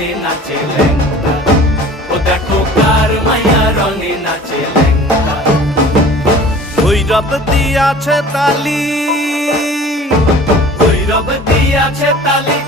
রঙে নাচে ল্যাংটা, ও দেখো কার মাইয়া রঙে নাচে ল্যাংটা। ভৈরব দিয়াছে তালি, ভৈরব দিয়াছে তালি,